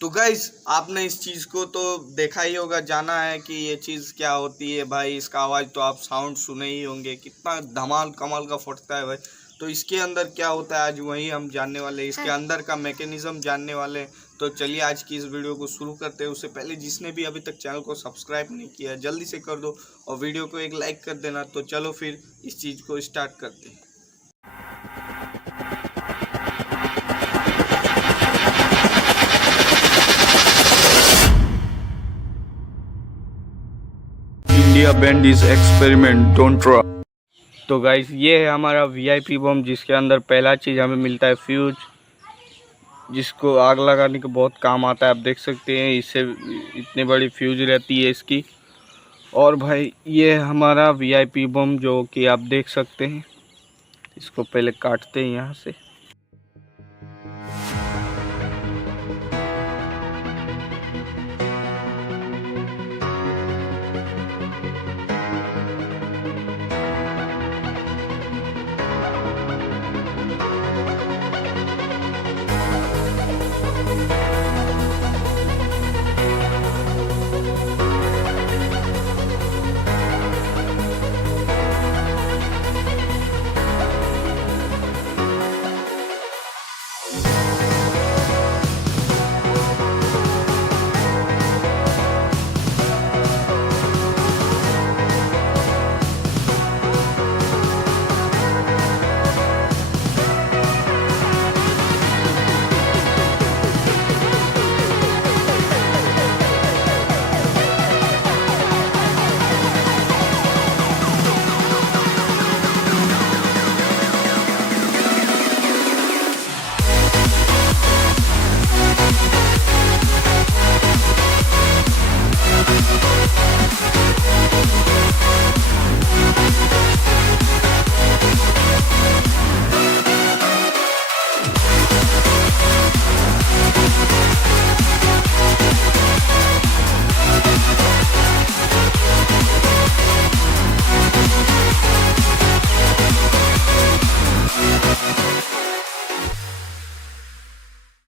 तो गाइस आपने इस चीज़ को तो देखा ही होगा, जाना है कि ये चीज़ क्या होती है भाई। इसका आवाज़ तो आप साउंड सुने ही होंगे, कितना धमाल कमाल का फटता है भाई। तो इसके अंदर क्या होता है आज वही हम जानने वाले, इसके अंदर का मैकेनिज्म जानने वाले। तो चलिए आज की इस वीडियो को शुरू करते हैं। उससे पहले जिसने भी अभी तक चैनल को सब्सक्राइब नहीं किया जल्दी से कर दो और वीडियो को एक लाइक कर देना। तो चलो फिर इस चीज़ को स्टार्ट करते हैं। India band is experiment don't try. तो गाइस ये है हमारा वीआईपी बम, जिसके अंदर पहला चीज़ हमें मिलता है फ्यूज, जिसको आग लगाने के बहुत काम आता है। आप देख सकते हैं इससे इतनी बड़ी फ्यूज रहती है इसकी। और भाई ये है हमारा वीआईपी बम, जो कि आप देख सकते हैं। इसको पहले काटते हैं यहाँ से।